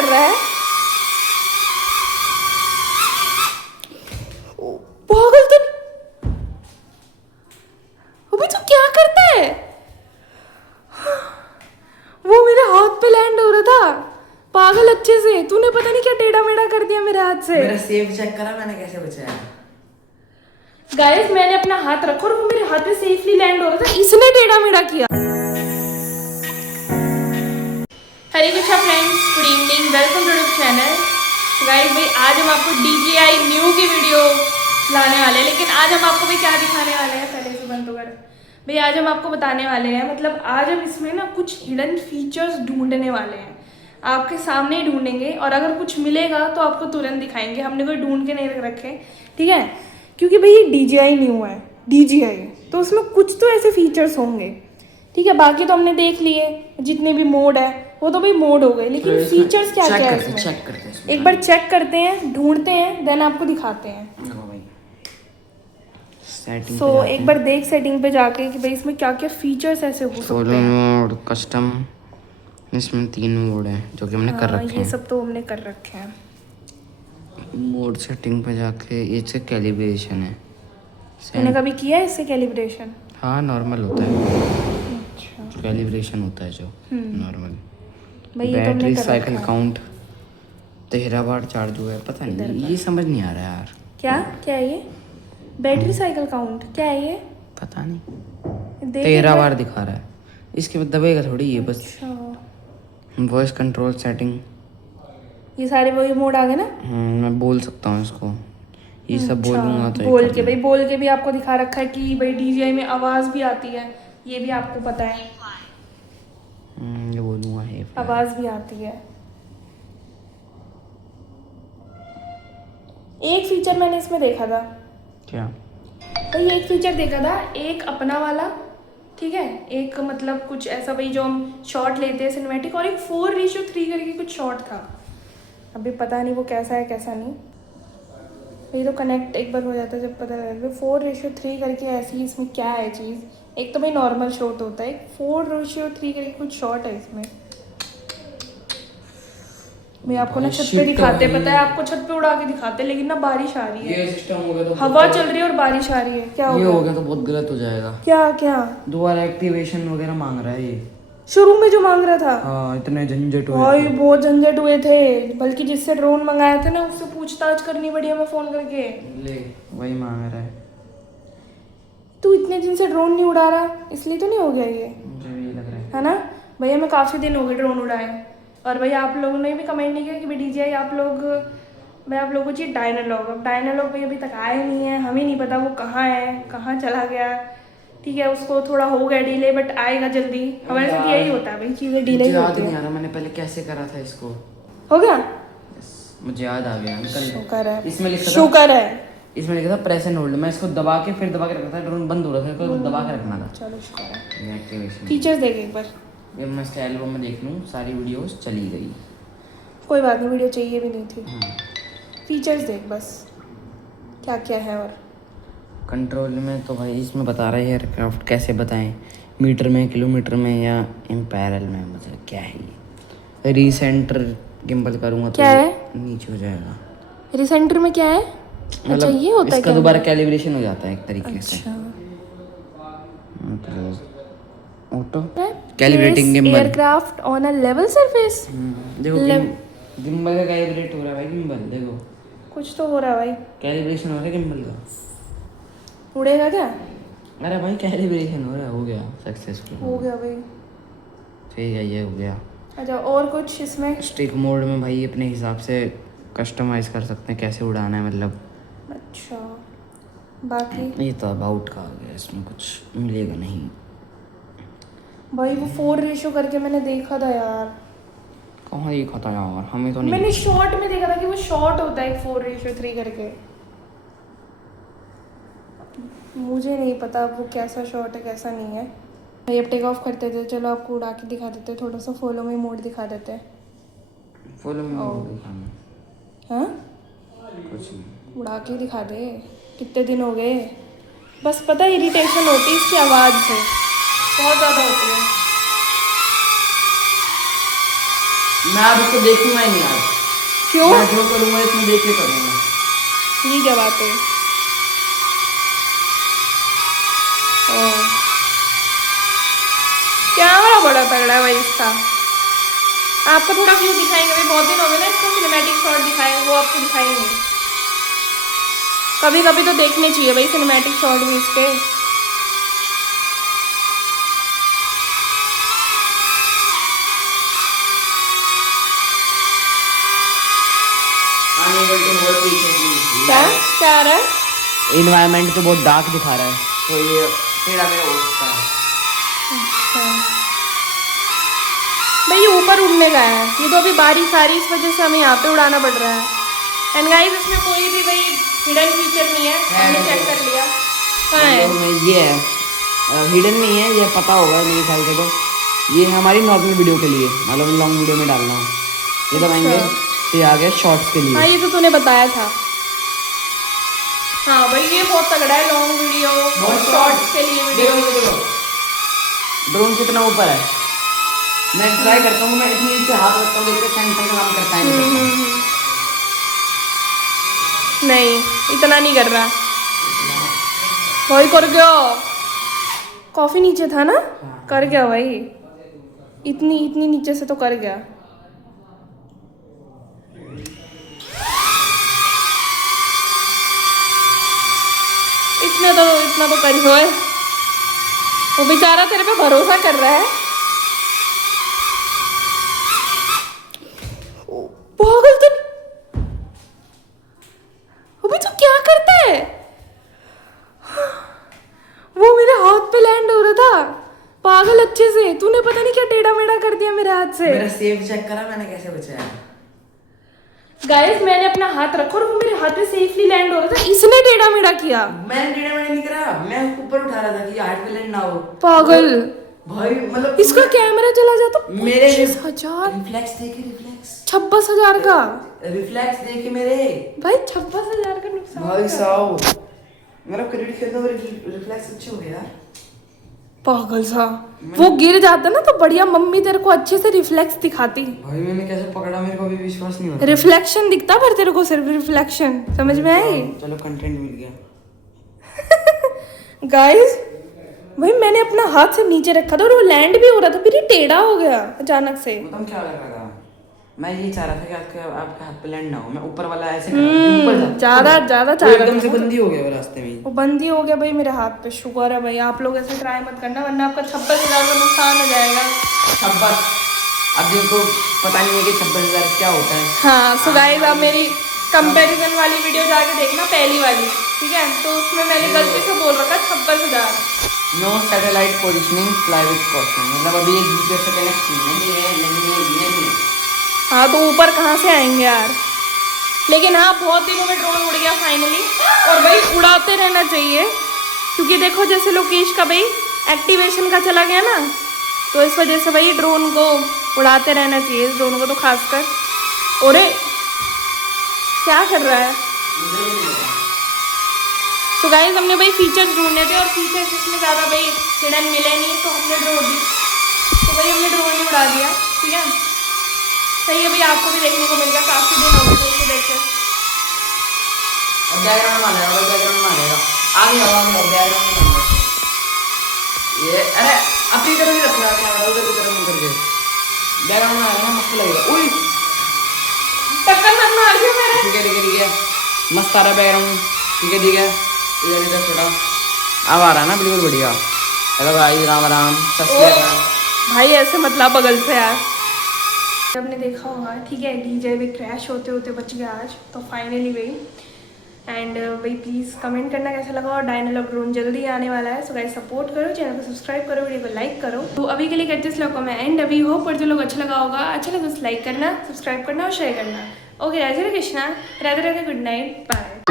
कर रहा है? पागल तो अबे तू क्या करता है? वो मेरे हाथ पे लैंड हो रहा था पागल अच्छे से। तूने पता नहीं क्या टेढ़ा मेढ़ा कर दिया मेरे हाथ से। मेरा सेफ चेक करा मैंने कैसे बचाया। गाइस मैंने अपना हाथ रखा और वो मेरे हाथ पे सेफली लैंड हो रहा था, इसने टेढ़ा मेढ़ा किया। Hare Krishna friends, good evening, welcome to YouTube channel. Guys भाई आज हम आपको DJI न्यू की वीडियो लाने वाले हैं, लेकिन आज हम आपको भी क्या दिखाने वाले हैं, पहले से बंद कर भाई। आज हम आपको बताने वाले हैं, मतलब आज हम इसमें ना कुछ हिडन फीचर्स ढूंढने वाले हैं, आपके सामने ही ढूंढेंगे और अगर कुछ मिलेगा तो आपको तुरंत दिखाएंगे। हमने कोई ढूंढ के नहीं रखे, ठीक है, क्योंकि भाई ये DJI न्यू है, DJI तो उसमें कुछ तो ऐसे फीचर्स होंगे, ठीक है। बाकी तो हमने देख लिए जितने भी मोड है वो तो भाई मोड हो गए, लेकिन तो फीचर्स क्या क्या है चेक इसमें करते हैं एक बार चेक करते हैं, ढूंढते हैं, देन आपको दिखाते हैं। सो एक बार देख सेटिंग पे जाके कि भाई इसमें क्या क्या फीचर्स ऐसे हो सकते हैं। मोड कस्टम, इसमें 3 मोड हैं जो कि हमने कर रखे ये हैं। सब तो हमने कर रखे हैं। मोड सेटिंग पे जाके इससे कैलिब्रेशन है। मैंने कभी किया है इससे कैलिब्रेशन? हाँ नॉर्मल होता है, अच्छा कैलिब्रेशन होता है जो नॉर्मल। भाई ये तो हमने बैटरी कर साइकिल रखा है। काउंट 13 बार चार्ज हुआ है, पता नहीं ये समझ नहीं आ रहा यार। क्या क्या है ये? बैटरी साइकिल काउंट क्या है ये? पता नहीं, देख 13 एक बार दिखा रहा है। इसके बाद दबेगा थोड़ी ये बस। अच्छा वॉइस कंट्रोल सेटिंग, ये सारे वही मोड आ गए ना। मैं बोल सकता हूँ इसको, ये सब अच्छा, बोलूँगा तो बोल के भाई, बोल के भी आपको दिखा रखा है कि भाई DJI में आवाज़ भी आती है, ये भी आपको पता है। ये बोलूँगा है आवाज़ भी आती है। एक फीचर मैंने इसमें देखा था क्या? भाई, एक फीचर देखा था, एक अपना वाला, ठीक है, एक मतलब कुछ ऐसा भाई जो हम शॉट लेते हैं सिनेमैटिक, और एक 4:3 करके कुछ शॉट था। अभी पता नहीं वो कैसा है कैसा नहीं, ये तो कनेक्ट एक बार हो जाता है जब पता लगेगा। 4:3 करके ऐसी इसमें क्या है चीज़, एक तो भाई नॉर्मल शॉट होता है, एक 4:3 करके कुछ शॉट है इसमें। मैं आपको ना छत पे दिखाते, पता है आपको छत पे उड़ा के दिखाते, लेकिन ना बारिश आ रही है, ये सिस्टम हो गया तो हवा चल रही है और बारिश आ रही है। क्या ये हो हो गया? गया तो बहुत गलत हो जाएगा। क्या क्या? दोबारा एक्टिवेशन वगैरह मांग रहा है ये। शुरू में जो मांग रहा था, हाँ इतने झंझट हुए भाई थे। बहुत झंझट हुए थे, बल्कि जिससे ड्रोन मंगाया था ना उससे पूछताछ करनी पड़ी हमें फोन करके। ले वही मांग रहा है। तू इतने दिन से ड्रोन नहीं उड़ा रहा, इसलिए तो नहीं हो गया ये, मुझे भी ये लग रहा है। है ना भैया? मैं काफ़ी दिन हो गए ड्रोन उड़ाए, और भैया आप लोगों ने भी कमेंट नहीं किया कि भाई DJI आप लोग, मैं आप लोगों को चाहिए डायनालॉग। अब डायनालॉग भाई अभी तक आए नहीं है, हमें नहीं पता वो कहाँ है, कहाँ चला गया, ठीक है, उसको थोड़ा हो गया डिले, बट आएगा जल्दी। हमारे साथ यही होता है भाई, चीज़ें डिले मुझे याद होती नहीं है। आ रहा मैंने पहले कैसे करा था इसको। हो गया? मुझे याद आ गया अंकल, शुक्र है, इसमें लिखा था, शुक्र है। इसमें लिखा था प्रेस एंड होल्ड। मैं इसको दबा के फिर दबा के रखा था, ड्रोन बंद हो रहा था, इसको दबा के रखना था। चलो शुक्र है। ये एक्टिवेशन फीचर्स देख एक बार। ये मैं स्टाइल रूम में देख लूँ, सारी वीडियोस चली गई। कोई बात नहीं, वीडियो चाहिए भी नहीं थी। फीचर्स देख बस क्या क्या है। और कंट्रोल में तो भाई इसमें बता रहा है एयरक्राफ्ट कैसे बताएं, मीटर में, किलोमीटर में या इम्पैरल में, मतलब क्या है ये। रीसेंटर गिम्बल करूँगा तो क्या है? नीचे हो जाएगा। रिसेंटर में क्या है? अच्छा मतलब ये होता है इसका क्या? दोबारा कैलिब्रेशन हो जाता है एक तरीके से। अच्छा, auto calibrating gimbal. Aircraft on a level surface. देखो गिम्बल का कैलिब्रेट हो रहा है भाई, गिम्बल देखो कुछ तो हो रहा है भाई, कैलिब्रेशन हो रहा है गिम्बल का। उड़ेगा क्या? अरे भाई कैलिब्रेशन हो रहा है, हो गया सक्सेसफुल, हो गया भाई। ठीक है ये हो गया। अच्छा और कुछ इसमें? स्टिक मोड में भाई अपने हिसाब से कस्टमाइज कर सकते हैं कैसे उड़ाना है, मतलब। अच्छा बाकी ये तो अबाउट का आ गया, इसमें कुछ मिलेगा नहीं भाई, वो 4 करके मैंने देखा था यार, कहाँ ये खाता यार, हमें तो नहीं। मैंने शॉर्ट में देखा था कि वो शॉर्ट होता है 4:3 करके। मुझे नहीं पता वो कैसा शॉट है कैसा नहीं है भाई। अब टेक ऑफ करते थे, चलो आपको उड़ा के दिखा देते, थोड़ा सा फॉलो में मोड दिखा देते हैं। फॉलो में मोड दिखाना, हाँ कुछ नहीं। उड़ा के दिखा दे, कितने दिन हो गए। बस पता है इरिटेशन होती है इसकी आवाज़ से, बहुत ज़्यादा होती है। मैं अब इसको देखूंगा ही नहीं आज। क्यों? मैं जो करूंगा इसमें देख के करूंगा। ये क्या बात है? कैमरा बड़ा तगड़ा है भाई इसका। आपको थोड़ा व्यू दिखाएंगे भाई, बहुत दिन हो गए ना इसको सिनेमैटिक शॉट दिखाए, वो आपको दिखाएंगे। कभी कभी तो देखने चाहिए भाई सिनेमैटिक शॉट भी इसके। क्या क्या आ रहा है? इन्वायरमेंट तो बहुत डार्क दिखा रहा है, तो ये टेढ़ा मेरा हो सकता है। अच्छा भाई, ये ऊपर उड़ने का है, ये तो अभी बारिश आ रही है, इस वजह से हमें यहाँ पे उड़ाना पड़ रहा है। एंड गाइस इसमें कोई भी भाई हिडन फीचर नहीं है, हमने चेक कर लिया। कहाँ है? ये है हिडन नहीं है, ये पता होगा मेरे ख्याल से। तो ये हमारी नॉर्मल वीडियो के लिए, मतलब लॉन्ग वीडियो में डालना हो ये दबाएंगे तो ये आ गया शॉर्ट्स के लिए। हाँ ये तो तूने बताया था। हाँ भाई ये बहुत तगड़ा है, लॉन्ग वीडियो और शॉर्ट्स के लिए वीडियो। ड्रोन कितना ऊपर है, मैं ट्राई करता हूँ, मैं इतनी नीचे हाथ रखता हूँ, देखते सेंटर का काम करता है। नहीं इतना नहीं कर रहा भाई, कर गया। कॉफी नीचे था ना, कर गया भाई, इतनी इतनी नीचे से तो कर गया। इतना तो कर ही है, वो बेचारा तेरे पे भरोसा कर रहा है। पागल तो अभी तो क्या करता है? वो मेरे हाथ पे लैंड हो रहा था, पागल अच्छे से। तूने पता नहीं क्या टेढ़ा मेढ़ा कर दिया मेरे हाथ से। मेरा सेव चेक करा मैंने कैसे बचाया। गाइस मैंने अपना हाथ रखा और वो मेरे हाथ पे सेफली लैंड हो रहा था, इसने टेढ़ा मेढ़ा किया। मैंने टेढ़ा मेढ़ा नहीं करा, मैं ऊपर उठा रहा था कि हाथ पे लैंड ना हो। पागल भाई मतलब इसका कैमरा चला जाता। मेरे 25,000 रिफ्लेक्स देखे, रिफ्लेक्स 26,000 का रिफ्लेक्स देखे मेरे भाई, 26,000 का नुकसान। भाई साहब मेरा क्रेडिट खेलता हुआ रिफ्लेक्स अच्छे हो गया यार। पागल सा, वो गिर जाता ना तो बढ़िया मम्मी तेरे को अच्छे से रिफ्लेक्स दिखाती। भाई मैंने कैसे पकड़ा, मेरे को अभी विश्वास नहीं हो रहा। रिफ्लेक्शन दिखता पर तेरे को सिर्फ रिफ्लेक्शन, समझ में आई? चलो कंटेंट मिल गया। गाइस भाई मैंने अपना हाथ से नीचे रखा था और वो लैंड भी हो रहा था, फिर ये टेढ़ा हो गया अचानक से। तुम क्या लग रहा था, मैं यही चाह रहा था कि आपके हाथ पे लैंड ना हो, मैं ऊपर वाला ऐसे ऊपर ज्यादा चाह रहा था, एकदम से बंदी हो गया वो रास्ते में। वो बंदी हो गया भाई मेरे हाथ पे। शुक्र है भाई, आप लोग ऐसे ट्राई मत करना वरना आपका 26,000 का नुकसान हो जाएगा। 26, अब जिनको पता नहीं है कि 26,000 क्या होता है। हाँ सो गाइस आप मेरी कंपैरिजन वाली वीडियो जाके देखना, पहली वाली, ठीक है? तो उसमें मैंने गलती से बोल रखा 26,000। No satellite positioning fly with caution, मतलब अभी एक जीपीएस से कनेक्ट नहीं है। हाँ तो ऊपर कहाँ से आएंगे यार। लेकिन हाँ बहुत दिनों में ड्रोन उड़ गया फाइनली, और भाई उड़ाते रहना चाहिए क्योंकि देखो जैसे लोकेश का भाई एक्टिवेशन का चला गया ना, तो इस वजह से भाई ड्रोन को उड़ाते रहना चाहिए, इस ड्रोन को तो खासकर। अरे क्या कर रहा है? तो गाइस हमने भाई फीचर्स ढूंढने थे और फीचर्स इसमें ज़्यादा भाई हिडन मिले नहीं, तो हमने ड्रोन ही उड़ा दिया, ठीक है? सही है भाई, आपको भी देखने को मिल गया, काफ़ी दिन हो गए इसे देखे। बैकग्राउंड में आ जाएगा, बैकग्राउंड में आ जाएगा, आगे बैकग्राउंड में ये। अरे अपनी तरफ ही रख रहा है कैमरा, उधर की तरफ करके बैकग्राउंड में आएगा ना, मस्त लगेगा। उई टक्कर मत मार दिया मेरे। ठीक है मस्त आ रहा है बैकग्राउंड, ठीक है इधर थोड़ा अब आ रहा है ना, बिल्कुल बढ़िया। हेलो गाइस, राम राम, भाई ऐसे मतलब बगल से यार। आपने देखा होगा, ठीक है, डीजे भी क्रैश होते होते बच गया आज, तो फाइनली भाई। एंड भाई प्लीज़ कमेंट करना कैसा लगा, और डायनालॉग ड्रोन जल्दी आने वाला है, सो गाइस सपोर्ट करो, चैनल को सब्सक्राइब करो, वीडियो को लाइक करो। तो अभी के लिए करते इस लोग को मैं एंड। अभी होप और जो लोग अच्छा लगा होगा, अच्छा लगा तो लाइक करना, सब्सक्राइब करना और शेयर करना। Okay, Radhe Krishna, Radhe Radhe, good night, bye.